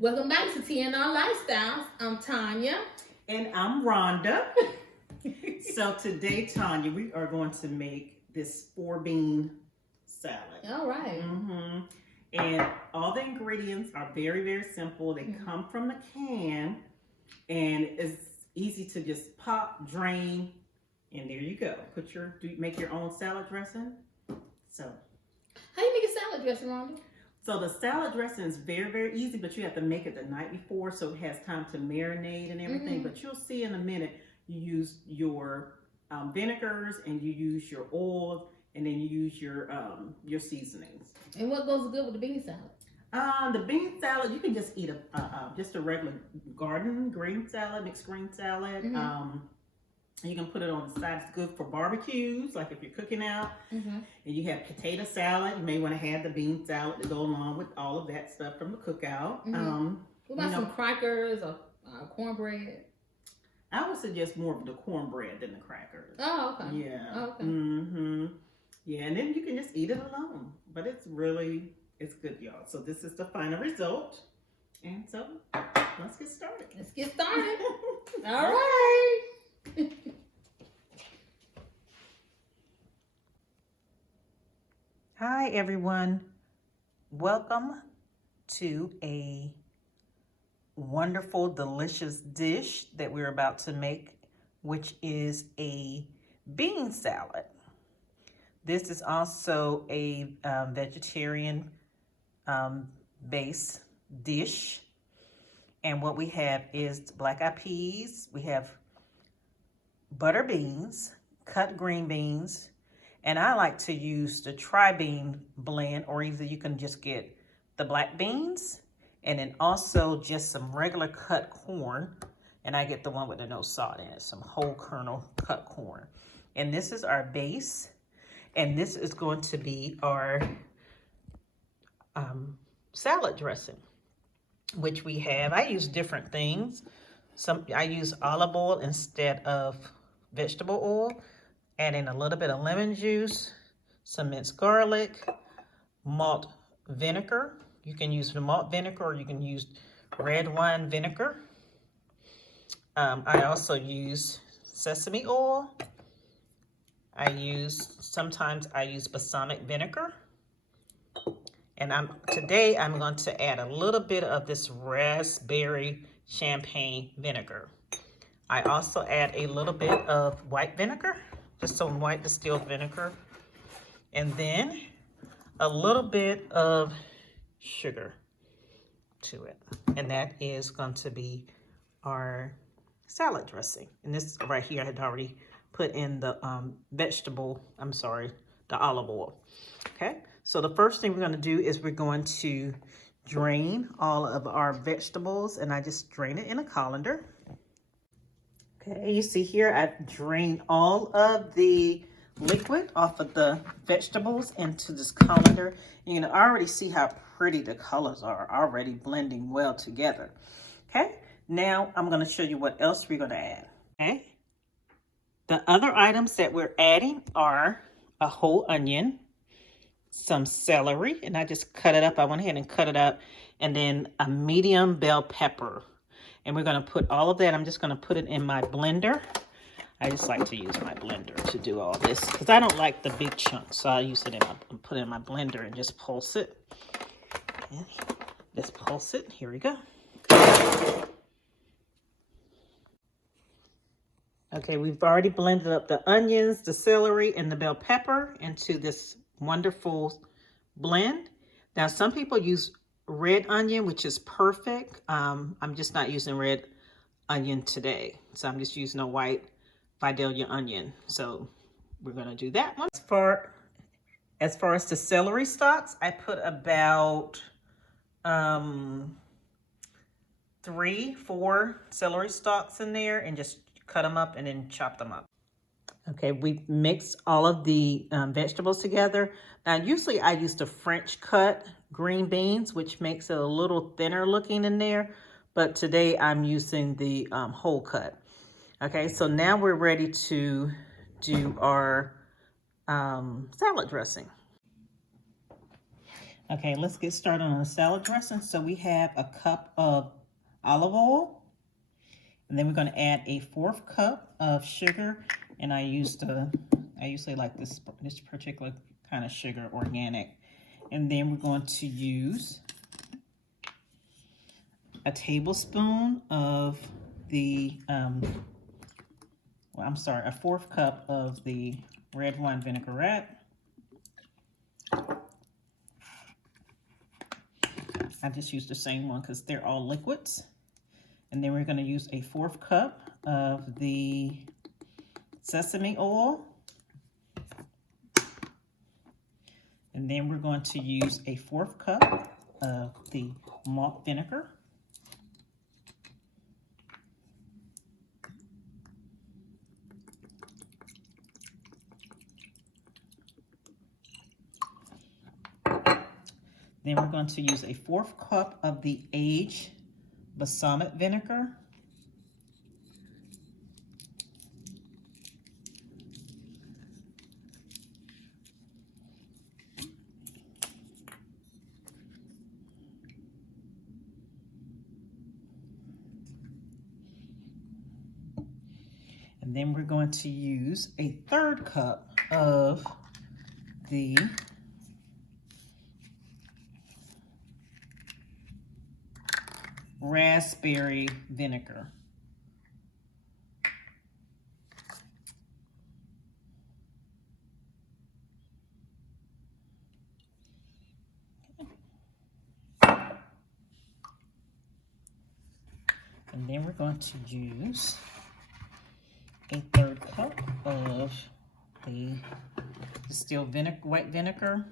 Welcome back to TNR Lifestyles. I'm Tanya. And I'm Rhonda. So today, Tanya, we are going to make this 4-bean salad. All right. And all the ingredients are very, very simple. They come from the can, and it's easy to just pop, drain, and there you go. Make your own salad dressing. So, how you make a salad dressing, Rhonda? So the salad dressing is very, very easy, but you have to make it the night before so it has time to marinate and everything. But you'll see in a minute, you use your vinegars and you use your oil, and then you use your seasonings. And what goes good with the bean salad? The bean salad, you can just eat just a regular garden green salad, mixed green salad. You can put it on the side. It's good for barbecues, like if you're cooking out. And you have potato salad. You may want to have the bean salad to go along with all of that stuff from the cookout. What about some crackers or cornbread? I would suggest more of the cornbread than the crackers. Oh, okay. Yeah. Oh, okay. Yeah, and then you can just eat it alone. But it's good, y'all. So this is the final result. And so let's get started. Let's get started. All right. Hi everyone, welcome to a wonderful, delicious dish that we're about to make, which is a bean salad. This is also a vegetarian base dish, and what we have is black-eyed peas, we have butter beans, cut green beans, and I like to use the tri-bean blend, or either you can just get the black beans and then also just some regular cut corn, and I get the one with the no salt in it, some whole kernel cut corn. And this is our base, and this is going to be our salad dressing, which we have. I use different things. I use olive oil instead of vegetable oil. Add in a little bit of lemon juice, some minced garlic, malt vinegar. You can use the malt vinegar or you can use red wine vinegar. I also use sesame oil. Sometimes I use balsamic vinegar. And today I'm going to add a little bit of this raspberry champagne vinegar. I also add a little bit of white vinegar, just some white distilled vinegar, and then a little bit of sugar to it. And that is going to be our salad dressing. And this right here, I had already put in the the olive oil. Okay, so the first thing we're going to do is we're going to drain all of our vegetables, and I just drain it in a colander. Okay, you see here I've drained all of the liquid off of the vegetables into this colander. You can already see how pretty the colors are already blending well together. Okay, now I'm going to show you what else we're going to add. Okay, the other items that we're adding are a whole onion, some celery, and I just cut it up. I went ahead and cut it up, and then a medium bell pepper. And we're going to put all of that, I'm just going to put it in my blender. I just like to use my blender to do all this because I don't like the big chunks. So I use it put it in my blender and just pulse it. Okay. Just pulse it. Here we go. Okay, we've already blended up the onions, the celery, and the bell pepper into this wonderful blend. Now, some people use red onion, which is perfect. I'm just not using red onion today. So I'm just using a white Vidalia onion. So we're going to do that one. As far as the celery stalks, I put about 3-4 celery stalks in there and just cut them up and then chop them up. Okay, we mixed all of the vegetables together. Now, usually I use the French cut green beans, which makes it a little thinner looking in there. But today I'm using the whole cut. Okay, so now we're ready to do our salad dressing. Okay, let's get started on the salad dressing. So we have a cup of olive oil, and then we're going to add a 1/4 cup of sugar. And I usually like this particular kind of sugar, organic. And then we're going to use a tablespoon of the, a 1/4 cup of the red wine vinaigrette. I just used the same one because they're all liquids. And then we're going to use a 1/4 cup of the sesame oil. And then we're going to use a 1/4 cup of the malt vinegar. Then we're going to use a 1/4 cup of the aged balsamic vinegar. And then we're going to use a 1/3 cup of the raspberry vinegar. And then we're going to use a 1/3 cup of the distilled white vinegar.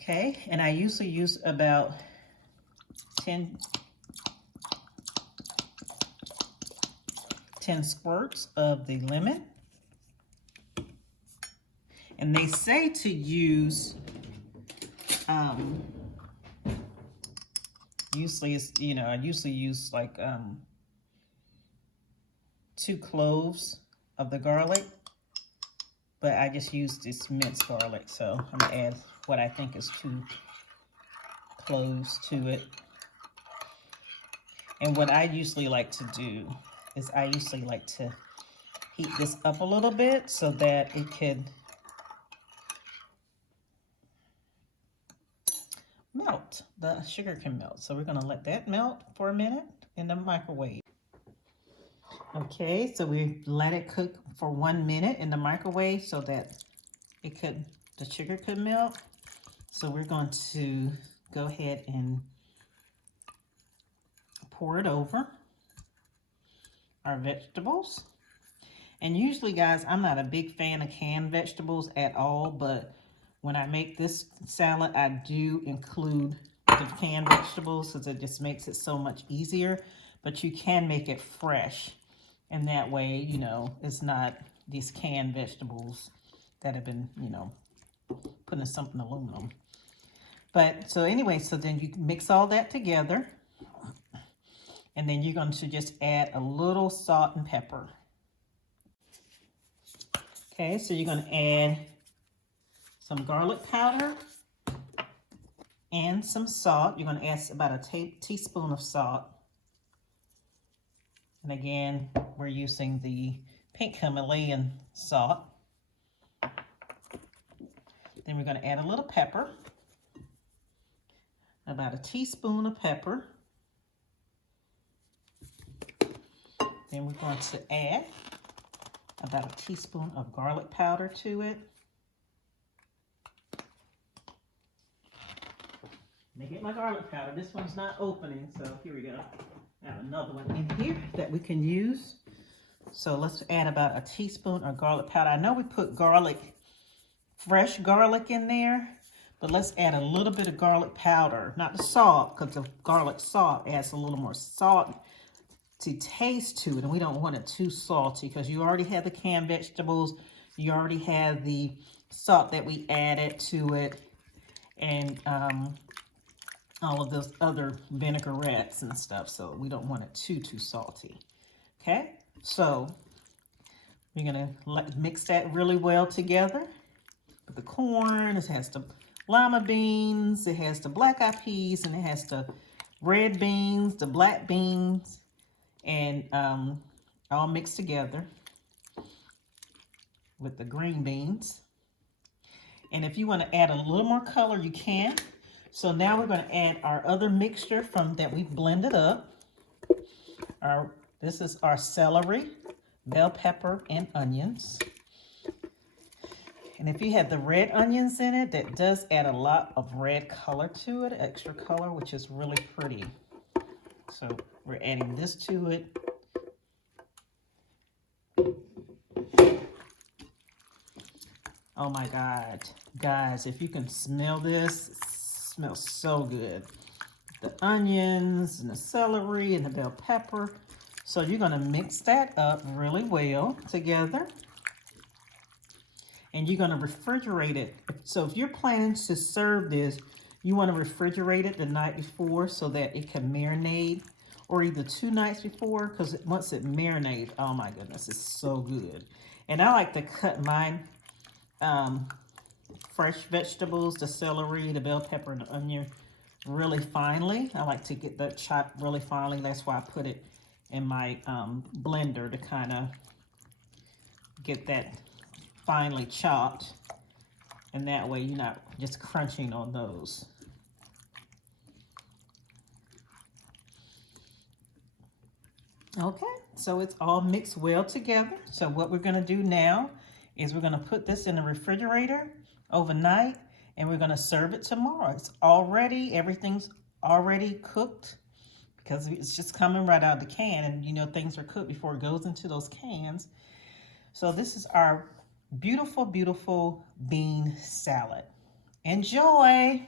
Okay, and I usually use about 10 squirts of the lemon. And they say to use, usually it's, I usually use like 2 cloves of the garlic, but I just use this minced garlic. So I'm gonna add what I think is 2 cloves to it. And what I usually like to do is I usually like to heat this up a little bit so that it could melt. The sugar can melt. So we're going to let that melt for a minute in the microwave. Okay, so we let it cook for 1 minute in the microwave so that the sugar could melt. So we're going to go ahead and pour it over our vegetables. And usually, guys, I'm not a big fan of canned vegetables at all, but when I make this salad, I do include the canned vegetables because it just makes it so much easier. But you can make it fresh, and that way, it's not these canned vegetables that have been, put in something aluminum. But so anyway, so then you mix all that together, and then you're going to just add a little salt and pepper. Okay, so you're going to add some garlic powder and some salt. You're going to add about a teaspoon of salt. And again, we're using the pink Himalayan salt. Then we're going to add a little pepper, about a teaspoon of pepper. Then we're going to add about a teaspoon of garlic powder to it. Let me get my garlic powder. This one's not opening, so here we go. I have another one in here that we can use. So let's add about a teaspoon of garlic powder. I know we put fresh garlic in there, but let's add a little bit of garlic powder, not the salt, because the garlic salt adds a little more salt to taste to it, and we don't want it too salty because you already have the canned vegetables, you already have the salt that we added to it, and all of those other vinaigrettes and stuff, so we don't want it too salty. Okay, so we're gonna mix that really well together. With the corn, it has the lima beans, it has the black-eyed peas, and it has the red beans, the black beans, and all mixed together with the green beans. And if you want to add a little more color, you can. So now we're going to add our other mixture from that we've blended up. This is our celery, bell pepper, and onions. And if you have the red onions in it, that does add a lot of red color to it, extra color, which is really pretty. So we're adding this to it. Oh my God, guys, if you can smell this, it smells so good. The onions and the celery and the bell pepper. So you're gonna mix that up really well together. And you're gonna refrigerate it. So if you're planning to serve this, you wanna refrigerate it the night before so that it can marinate, or either 2 nights before, because once it marinates, oh my goodness, it's so good. And I like to cut mine fresh vegetables, the celery, the bell pepper, and the onion really finely. I like to get that chopped really finely. That's why I put it in my blender to kind of get that finely chopped. And that way you're not just crunching on those. Okay, so it's all mixed well together. So what we're gonna do now is we're gonna put this in the refrigerator overnight, and we're gonna serve it tomorrow. It's already, everything's already cooked because it's just coming right out of the can, and you know things are cooked before it goes into those cans. So this is our beautiful, beautiful bean salad. Enjoy!